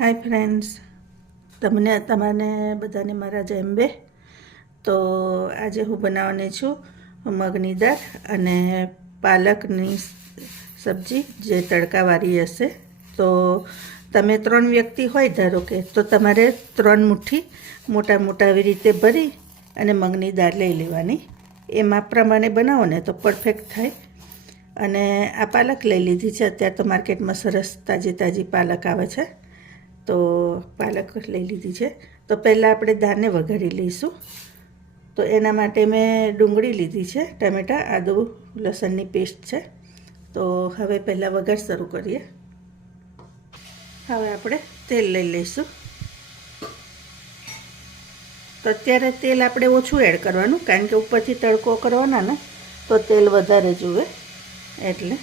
Hi friends, તમને બધાને મારા જય અંબે. તો આજે હું બનાવવાની છું મગની દાળ અને પાલકની સબ્જી, જે તડકાવાળી હશે. તો તમે 3 વ્યક્તિ હોય ધારો કે, તો તમારે 3 મુઠ્ઠી મોટા મોટા આવી રીતે ભરી અને મગની દાળ લઈ લેવાની. એ માપ પ્રમાણે બનાવો ને તો પરફેક્ટ થાય. અને આ પાલક લઈ લીધી છે. અત્યારે તો માર્કેટમાં સરસ તાજી પાલક આવે છે, તો પાલક લઈ લીધી છે. તો પહેલાં આપણે દાળને વઘારી લઈશું. તો એના માટે મેં ડુંગળી લીધી છે, ટામેટાં, આદુ લસણની પેસ્ટ છે. તો હવે પહેલાં વઘાર શરૂ કરીએ. હવે આપણે તેલ લઈ લઈશું. તો અત્યારે તેલ આપણે ઓછું એડ કરવાનું, કારણ કે ઉપરથી તડકો કરવાના ને, તો તેલ વધારે જુએ. એટલે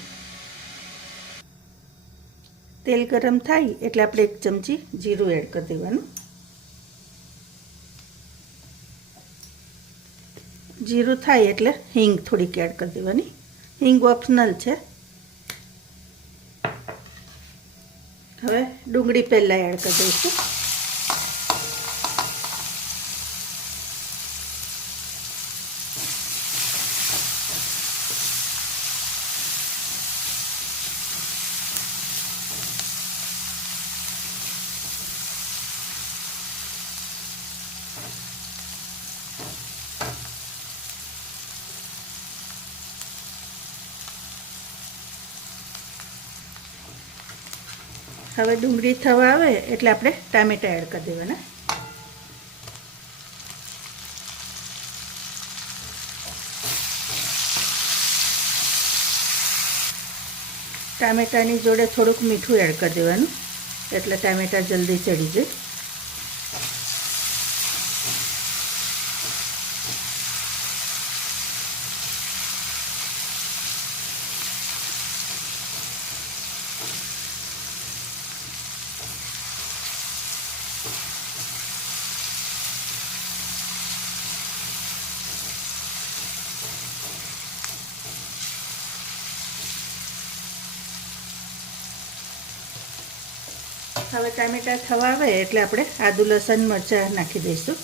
તેલ ગરમ થાય એટલે આપણે 1 ચમચી જીરું એડ કરી દેવાનું. જીરું થાય એટલે હિંગ થોડીક એડ કરી દેવાની. હિંગ ઓપ્શનલ છે. હવે ડુંગળી પહેલાં એડ કરી દઈશું. હવે ડુંગળી થવા આવે એટલે આપણે ટામેટાં એડ કરી દેવાના. ટામેટાની જોડે થોડુંક મીઠું એડ કરી દેવાનું, એટલે ટામેટાં જલ્દી ચડી જાય. હવે ટામેટાં થવા આવે એટલે આપણે આદુ લસણ મરચાં નાખી દઈશું.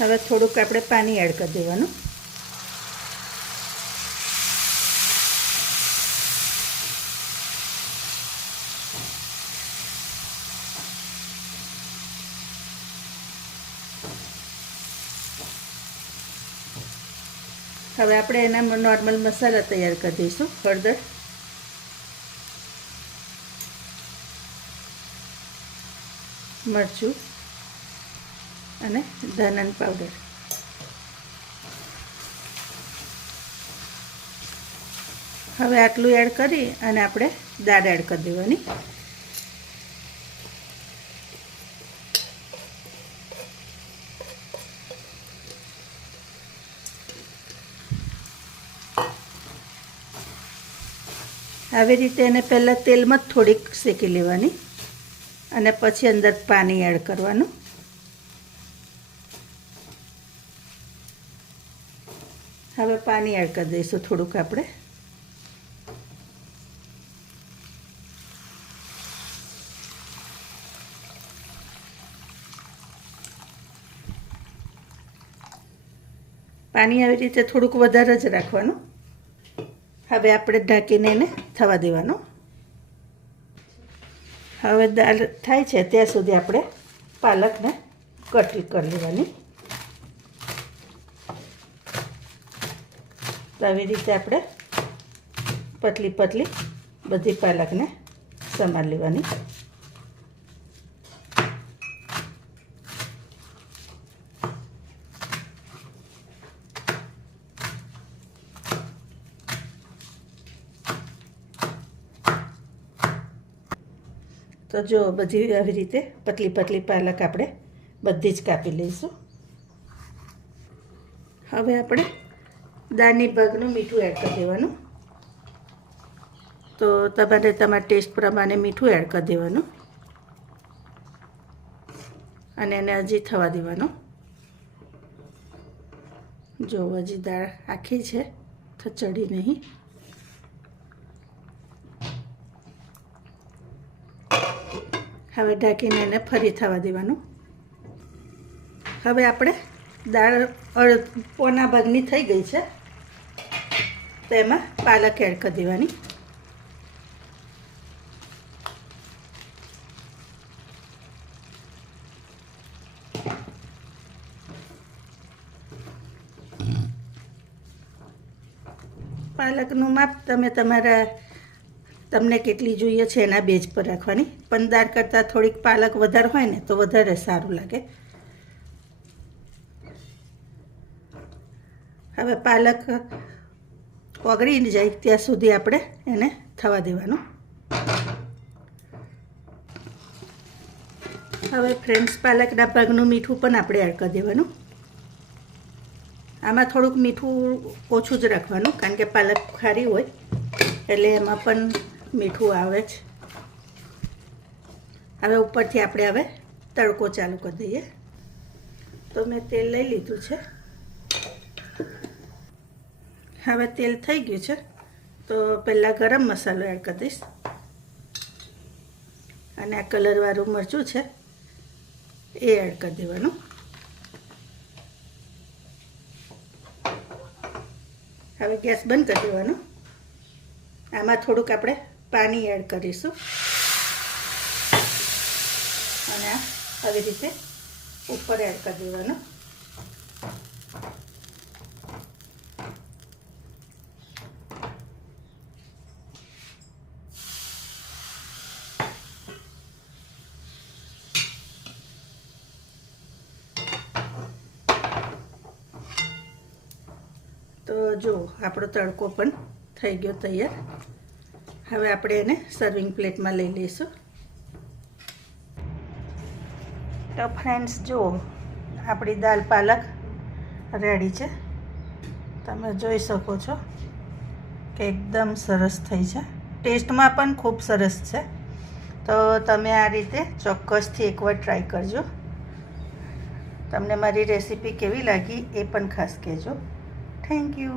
હવે થોડુંક આપણે પાણી એડ કરી દેવાનું. હવે આપણે એના નોર્મલ મસાલા તૈયાર કરી દઈશું. હળદર, મરચું અને ધાણાનો પાવડર. હવે આટલું એડ કરી અને આપણે દાળ એડ કરી દેવાની. આવી રીતે એને પહેલાં તેલમાં જ થોડીક શેકી લેવાની અને પછી અંદર પાણી એડ કરવાનું. હવે પાણી એડ કરી દઈશું થોડુંક આપણે. પાણી આવી રીતે થોડુંક વધારે જ રાખવાનું. હવે આપણે ઢાંકીને એને થવા દેવાનું. હવે દાળ થાય છે ત્યાં સુધી આપણે પાલકને કટ કરી લેવાની. તો આવી રીતે આપણે પતલી બધી પાલકને સમારી લેવાની. તો જો બધી આવી રીતે પતલી પાલક આપણે બધી જ કાપી લઈશું. હવે આપણે દાળની ભાગનું મીઠું એડ કરી દેવાનું. તો તમારે તમારા ટેસ્ટ પ્રમાણે મીઠું એડ કરી દેવાનું અને એને હજી થવા દેવાનું. જો હજી દાળ આખી છે, થચડી નહીં. હવે ઢાંકીને એને ફરી થવા દેવાનું. હવે આપણે દાળ પોણા ભાગની થઈ ગઈ છે, તો એમાં પાલક એડ કરી દેવાની. પાલકનું માપ તમે તમને કેટલી જોઈએ છે એના બેઝ પર રાખવાની. પણ દાળ કરતાં થોડીક પાલક વધારે હોય ને તો વધારે સારું લાગે. હવે પાલક ઓગળી જાય ત્યાં સુધી આપણે એને થવા દેવાનું. હવે ફ્રેન્ડ્સ, પાલકના ભાગનું મીઠું પણ આપણે એડ કરી દેવાનું. આમાં થોડુંક મીઠું ઓછું જ રાખવાનું, કારણ કે પાલક ખારી હોય એટલે એમાં પણ મીઠું આવે જ. હવે ઉપરથી આપણે હવે તડકો ચાલુ કરી દઈએ. તો મેં તેલ લઈ લીધું છે. હવે તેલ થઈ ગયું છે, તો પહેલાં ગરમ મસાલો એડ કરી દઈશ. અને આ કલરવાળું મરચું છે એ એડ કરી દેવાનું. હવે ગેસ બંધ કરી દેવાનો. આમાં થોડુંક આપણે પાણી એડ કરીશું અને આવી રીતે ઉપર એડ કરી દેવાનું. તો જો આપણો તડકો પણ થઈ ગયો તૈયાર. હવે આપણે એને સર્વિંગ પ્લેટમાં લઈ લઈશું. તો ફ્રેન્ડ્સ, જુઓ આપણી દાળ પાલક રેડી છે. તમે જોઈ શકો છો કે એકદમ સરસ થઈ છે. ટેસ્ટમાં પણ ખૂબ સરસ છે. તો તમે આ રીતે ચોક્કસથી એકવાર ટ્રાય કરજો. તમને મારી રેસીપી કેવી લાગી એ પણ ખાસ કહેજો. Thank you.